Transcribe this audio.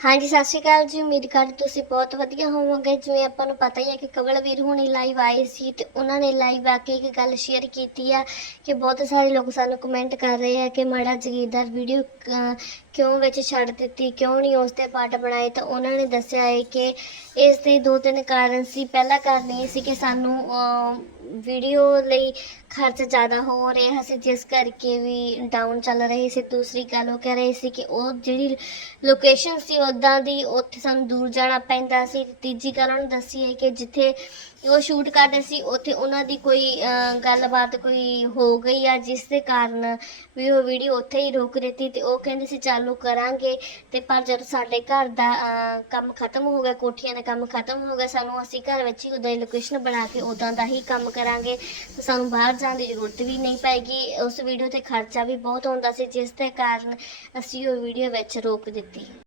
ਹਾਂਜੀ, ਸਤਿ ਸ਼੍ਰੀ ਅਕਾਲ ਜੀ। ਉਮੀਦ ਕਰਦੀ ਤੁਸੀਂ ਬਹੁਤ ਵਧੀਆ ਹੋਵੋਗੇ। ਜਿਵੇਂ ਆਪਾਂ ਨੂੰ ਪਤਾ ਹੀ ਹੈ ਕਿ ਕਵਲ ਵੀਰ ਹੁਣੇ ਲਾਈਵ ਆਏ ਸੀ ਤੇ ਉਹਨਾਂ ਨੇ ਲਾਈਵ ਆ ਕੇ ਇੱਕ ਗੱਲ ਸ਼ੇਅਰ ਕੀਤੀ ਆ ਕਿ ਬਹੁਤ ਸਾਰੇ ਲੋਕ ਸਾਨੂੰ ਕਮੈਂਟ ਕਰ ਰਹੇ ਆ ਕਿ ਮਾੜਾ ਜਗੀਰਦਾਰ ਵੀਡੀਓ ਕਿਉਂ ਵਿੱਚ ਛੱਡ ਦਿੱਤੀ, ਕਿਉਂ ਨਹੀਂ ਉਸ ਤੇ ਪਾਰਟ ਬਣਾਏ ਤਾਂ ਉਹਨਾਂ ਨੇ ਦੱਸਿਆ ਹੈ ਕਿ ਇਸ ਦੇ ਦੋ ਤਿੰਨ ਕਾਰਨ ਸੀ। ਪਹਿਲਾ ਕਾਰਨ ਇਹ ਸੀ ਕਿ ਸਾਨੂੰ ਵੀਡੀਓ ਲਈ ਖਰਚ ਜ਼ਿਆਦਾ ਹੋ ਰਿਹਾ ਸੀ, ਜਿਸ ਕਰਕੇ ਵੀ ਡਾਊਨ ਚੱਲ ਰਹੀ ਸੀ। ਦੂਸਰੀ ਗੱਲ ਉਹ ਕਹਿ ਰਹੇ ਸੀ ਕਿ ਉਹ ਜਿਹੜੀ ਲੋਕੇਸ਼ਨ ਸੀ ਉਦਾਂ ਦੀ ਉੱਥੇ ਸਾਨੂੰ ਦੂਰ ਜਾਣਾ ਪੈਂਦਾ ਸੀ। ਤੀਜੀ ਗੱਲ ਉਹਨੂੰ ਦੱਸੀ ਹੈ ਕਿ ਜਿੱਥੇ ਉਹ ਸ਼ੂਟ ਕਰਦੇ ਸੀ, ਉੱਥੇ ਉਹਨਾਂ ਦੀ ਕੋਈ ਗੱਲਬਾਤ ਕੋਈ ਹੋ ਗਈ ਆ, ਜਿਸ ਦੇ ਕਾਰਨ ਵੀ ਉਹ ਵੀਡੀਓ ਉੱਥੇ ਹੀ ਰੁਕ ਦਿੱਤੀ ਤੇ ਉਹ ਕਹਿੰਦੇ ਸੀ, ਚਾਲੂ ਕਰਾਂਗੇ। ਤੇ ਪਰ ਜਦ ਸਾਡੇ ਘਰ ਦਾ ਕੰਮ ਖਤਮ ਹੋ ਗਿਆ, ਕੋਠੀਆਂ ਦਾ ਕੰਮ ਖਤਮ ਹੋ ਗਿਆ, ਸਾਨੂੰ ਅਸੀਂ ਘਰ ਵਿੱਚ ਹੀ ਉਹਦਾ ਲੋਕੇਸ਼ਨ ਬਣਾ ਕੇ ਉਦਾਂ ਦਾ ਹੀ ਕੰਮ ਕਰਾਂਗੇ, ਤੇ ਸਾਨੂੰ ਬਾਹਰ ਜਾਣ ਦੀ ਜ਼ਰੂਰਤ ਵੀ ਨਹੀਂ ਪੈਗੀ। ਉਸ ਵੀਡੀਓ ਤੇ ਖਰਚਾ ਵੀ ਬਹੁਤ ਹੁੰਦਾ ਸੀ, ਜਿਸ ਦੇ ਕਾਰਨ ਅਸੀਂ ਉਹ ਵੀਡੀਓ ਵਿੱਚ ਰੋਕ ਦਿੱਤੀ।